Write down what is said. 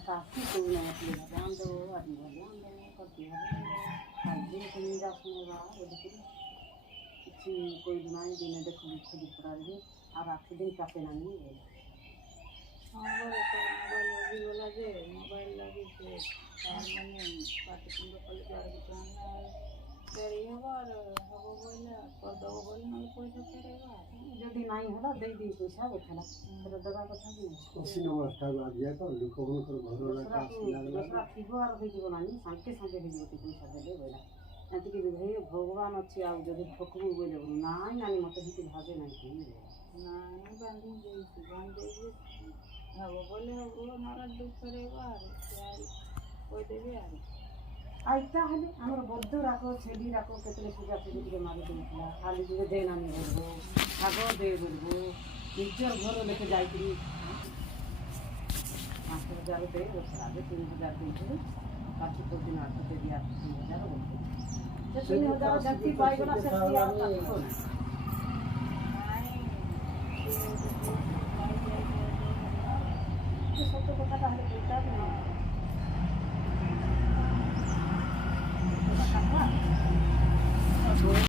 काफ़ी कोई ना मतलब जान दो आदमी जान दो करती है दिन कहीं जा सुनेगा लेकिन किसी कोई बनाए दिन देखो खुद पड़ा रही और आखिर दिन का पेना नहीं है हाँ बोले तो मोबाइल लगी से मैंने पार्टी को कल जा रही तो तेरी हमार हवा बोले पर दो बोले ना पैसा करेगा যদি নাই হলো দেই দিই পয়সা ওখানে তোর দাদা কথা কি অসি নমস্কার লাগিয়া তো লোকগুলো করে ঘর লাগা লাগলা দসরা থিব আর হই দিব নানি সাঙ্কে সাঙ্কে হই দিব পয়সা দেলে বইলা এতকি ভাই ভগবান আছে আর যদি ঠকবু বলে নাই নানি মতে হিতে ভাবে নাই কি ना बांधी देगी बांध देगी हवा बोले वो नाराज दुख करेगा यार कोई देवे यार আইতা হলে আমার বদ্ধ রাখো ছেলি রাখো কেতলে সুজা সুজি দিকে মারি দিয়েছিল খালি দিকে দেন আমি বলবো আগো দে বলবো নিজের ঘর লেকে যাইতি 5000 দে বছর আগে 3000 দিয়েছিল বাকি প্রতিদিন 800 দিয়ে 3000 বলতো যে 3000 দেখি পাইগলা সে দিয়া কাটতো না সত্য কথা